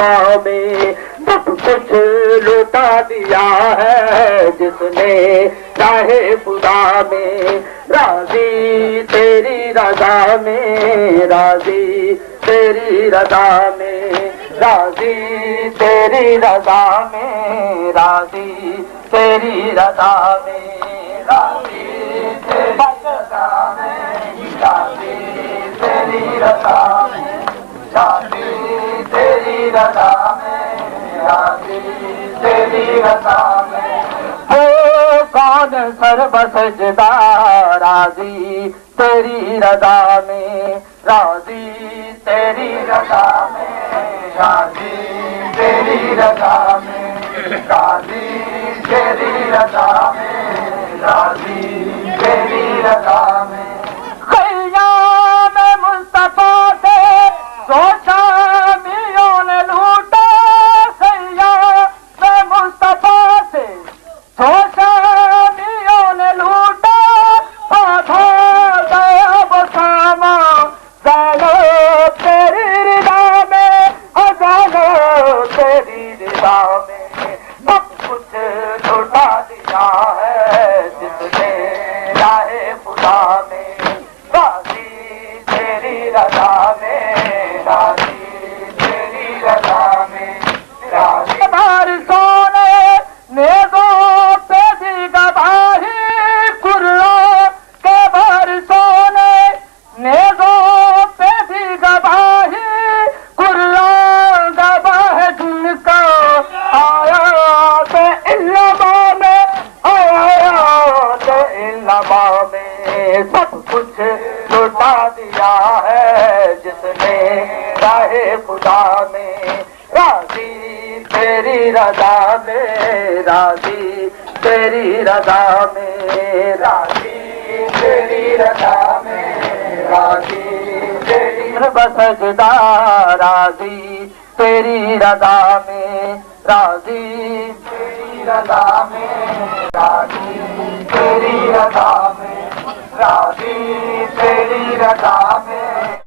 مصطفیٰ میں سب کچھ لٹا دیا ہے جس نے راہ خدا میں راضی تیری رضا میں راضی تیری رضا میں راضی تیری رضا میں راضی تیری رضا میں راضی تیری رضا میں راضی تیری رضا میں راضی تیری رضا میں راضی تیری رضا میں وہ کون سر بسجدہ راضی تیری رضا میں راضی تیری رضا میں راضی تیری رضا میں راضی تیری رضا میں راضی تیری رضا میں خیام مصطفیٰ سے سوچا میوں نے لوٹا خیام مصطفیٰ سے سوچا میوں نے لوٹا پاتا گیا بساما زانو تیری رضا میں زانو تیری رضا میں سب کچھ لوٹا دیا ہے جس نے راہ خدا میں راضی تیری رضا میں راضی تیری رضا میں راضی ہمارے سونے نیزوں پہ دی گواہی قرآن کے بھر سونے نیزوں پہ دی گواہی قرآن گواہ جن کا آیات علما میں آیات علما میں سب کچھ لٹا دیا ہے جس نے راہ خدا میں راضی تیری رضا میں راضی تیری رضا میں راضی تیری رضا میں راضی تیری بسجدہ راضی تیری رضا میں راضی تیری رضا میں راضی تیری رضا میں راضی تیری رضا میں